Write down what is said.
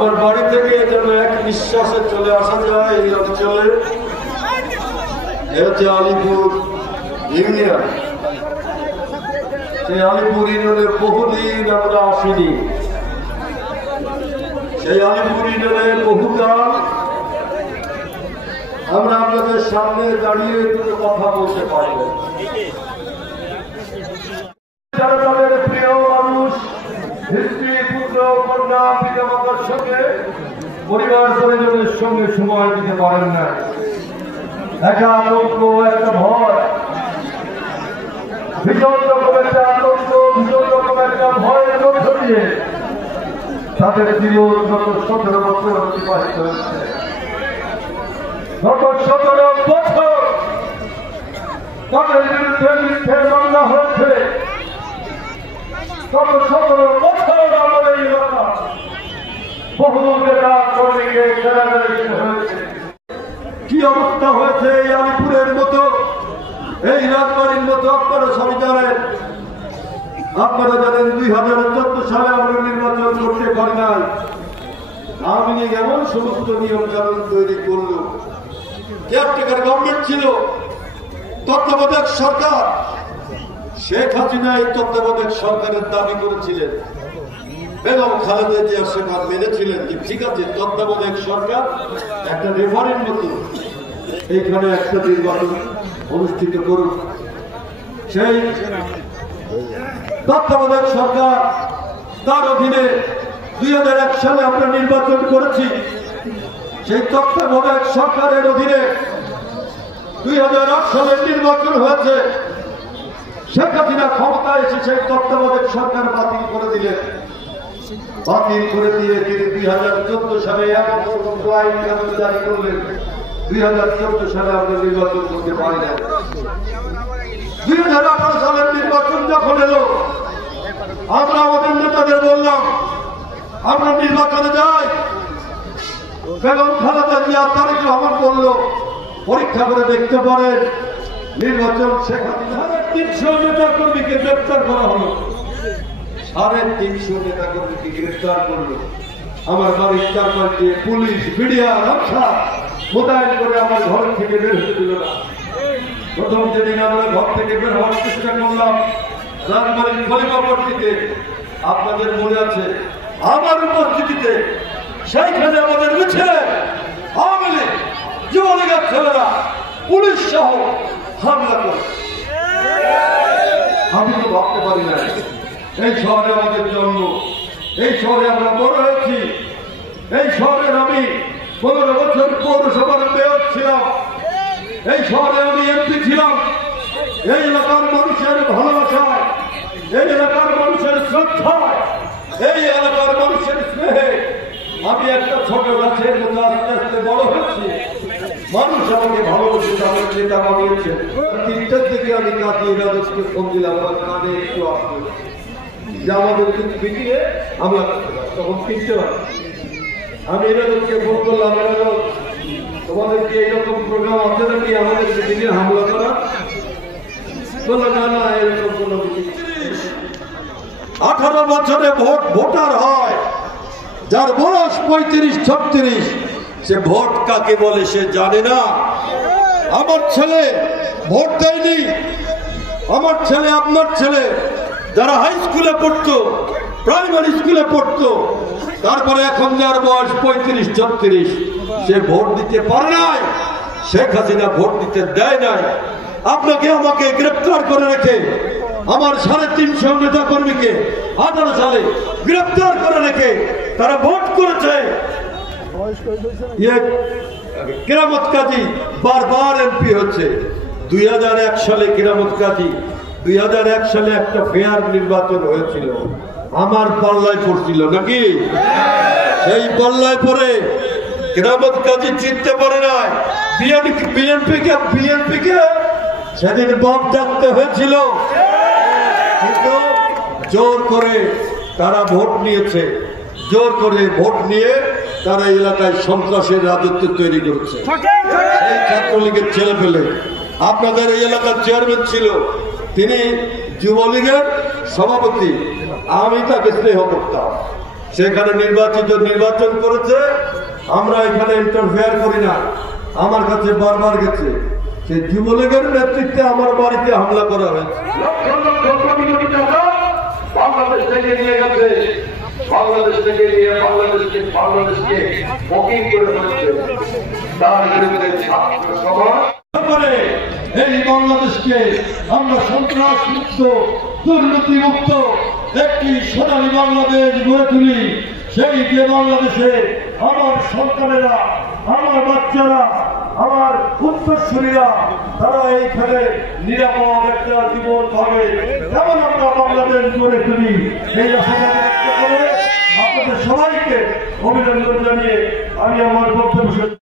আমার বাড়ি থেকে যেন এক নিঃশ্বাসে চলে আসা যায় এই অঞ্চলে। হচ্ছে আলিপুর ইউনিয়ন। সেই আলিপুর ইউনিয়নে বহুদিন আমরা আসিনি। সেই আলিপুর ইউনিয়নে বহুকাল আমরা আপনাদের সামনে দাঁড়িয়ে দুটো কথা বলতে পারব। যারা তাদের প্রিয় মানুষ, স্ত্রী, পুত্র, কন্যা, পিতা মাতার সঙ্গে, পরিবার পরিজনের সঙ্গে সময় দিতে পারেন না, একটা আতঙ্ক, একটা ভয়, ভীষণ রকম একটা আতঙ্ক, ভীষণ রকম একটা ভয়ের মধ্য দিয়ে তাদের জীবন গত 17 বছর অতিবাহিত হয়েছে। গত 17 বছর তাদের বিরুদ্ধে মিথ্যে মামলা হয়েছে। গত 17 বছর আমাদের এলাকা বহু নেতা কর্মীকে কেরানিতে হয়েছে। কি অবস্থা হয়েছে এই আলিপুরের মতো, এই রাজবাড়ির মতো আপনারা সবাই জানেন। আপনারা জানেন 2014 সালে আমরা নির্বাচন করতে পারি নাই। আওয়ামী লীগ এমন সমস্ত নিয়ম কানুন তৈরি করল। কেয়ারটেকার গভর্নমেন্ট ছিল, তত্ত্বাবধায়ক সরকার। শেখ হাসিনা এই তত্ত্বাবধায়ক সরকারের দাবি করেছিলেন, বেগম খালেদা জিয়া সেবার মেনেছিলেন যে ঠিক আছে তত্ত্বাবধায়ক সরকার একটা রেফারের মতো এইখানে একটা নির্বাচন অনুষ্ঠিত করুন। সেই তত্ত্বাবধায়ক সরকার, তার অধীনে 2001 সালে আমরা নির্বাচন করেছি। সেই তত্ত্বাবধায়ক সরকারের অধীনে 2008 সালে নির্বাচন হয়েছে। শেখ হাসিনা ক্ষমতায় এসে সেই তত্ত্বাবধায়ক সরকার বাতিল করে দিলেন। বাতিল করে দিয়ে তিনি 2014 সালে আইন কানুন জারি করলেন। 2014 সালে আমরা নির্বাচন করতে পারি না। 2018 সালের নির্বাচন যখন এলো, আমরা আমাদের নেতাদের বললাম আমরা নির্বাচনে যাই। বেগম খালেদা জিয়া তারেক রহমান বলল পরীক্ষা করে দেখতে পারেন নির্বাচন। শেখ হাসিনা 300 নেতা কর্মীকে গ্রেপ্তার করা হলো। 350 নেতা কর্মীকে গ্রেপ্তার করলো। আমার বাড়ির চারপাশে পুলিশ, মিডিয়া, রক্ষা মোতায়েন করে আমার ঘর থেকে বের হতে দিল না। প্রথম যেদিন আমরা ঘর থেকে বের হওয়ার চেষ্টা করলাম রাজবাড়ির খলিফাপট্টিতে, আপনাদের মনে আছে আমার উপস্থিতিতে সেইখানে আমাদের মিছিলে আওয়ামী লীগ, যুবলীগের ছেলেরা পুলিশ সহ হামলা করে। আমি তো ভাবতে পারি না এই শহরে আমাদের জন্ম, এই শহরে আমরা বড় হয়েছি। এই শহরের আমি 15 বছর পৌরসভার মেয়র ছিলাম। এই শহরে আমি এমপি ছিলাম। এই এলাকার মানুষের ভালোবাসায়, এই এলাকার মানুষের শ্রদ্ধায়, এই এলাকার মানুষের স্নেহে আমি একটা ছোট গাছের মতো আস্তে আস্তে বড় হয়েছি। মানুষ আমাকে ভালোবেসে তাদের নেতা বানিয়েছে। 3টার দিকে আমি কাটিয়ে রাজস্বকে ফোন দিলাম, আমার কানে একটু আসবে যে আমাদের কিন্তু মিটিয়ে হামলা করতে পারে। তখন 3টে হয়। আমি রাজস্বকে ফোন করলাম, তোমাদের কি এইরকম প্রোগ্রাম আছে নাকি আমাদের মিটিংয়ে হামলা করা? বললো না না, এরকম কোন মিটিং। 18 বছরে ভোটার হয়, যার বয়স 35-36, সে ভোট কাকে বলে সে জানে না। আমার ছেলে ভোট দেয়নি। আমার ছেলে, আপনার ছেলে যারা হাই স্কুলে পড়তো, প্রাইমারি স্কুলে পড়তো, তারপরে এখন যার বয়স 35-36, সে ভোট দিতে পারে নাই। শেখ হাসিনা ভোট দিতে দেয় নাই। আপনাকে আমাকে গ্রেপ্তার করে রেখে আমার 350 নেতা কর্মীকে 18 সালে গ্রেপ্তার করে রেখে তারা ভোট করেছে। কেরামত কাজী বারবার এমপি হচ্ছে। 2001 সালে কেরামত কাজী, 2001 সালে একটা ফেয়ার নির্বাচন হয়েছিল, আমার পাল্লায় পড়ছিল নাকি? সেই পাল্লায় পড়ে কেরামত কাজী জিততে পারে নাই। বিএনপিকে সেদিন বাপ ডাকতে হয়েছিল, কিন্তু জোর করে তারা ভোট নিয়েছে। জোর করে ভোট নিয়ে তারা এলাকায় সন্ত্রাসের রাজত্ব তৈরি করেছে। সেই ছাত্রলীগের ছেলে পেলে আপনাদের এই এলাকার চেয়ারম্যান ছিল, তিনি যুবলীগের সভাপতি। আমি তাকে স্নেহ করতাম, সেখানে নির্বাচন করেছে, আমরা এখানে ইন্টারফেয়ার করি না। আমার কাছে বারবার গেছে, সেই যুবলীগের নেতৃত্বে আমার বাড়িতে হামলা করা হয়েছে, লক্ষ লক্ষ কোটি কোটি টাকা বাংলাদেশ থেকে নিয়ে গেছে, বাংলাদেশ থেকে নিয়ে বাংলাদেশকে বকিং করে ফেলছে। তার বিরুদ্ধে ছাত্র সমাজ করে এই বাংলাদেশকে আমরা সন্ত্রাস মুক্ত, দুর্নীতি মুক্ত একটি সোনালী বাংলাদেশ গড়ে তুলি। সেই যে বাংলাদেশে আমার সন্তানেরা, আমার বাচ্চারা, আমার উত্তরসূরীরা তারা এইখানে নিরাপদ একটা জীবন পাবে, এমন আমরা বাংলাদেশ গড়ে তুলি। এই আশাটা ব্যক্ত করে আপনাদের সবাইকে অভিনন্দন জানিয়ে আমি আমার বক্তব্য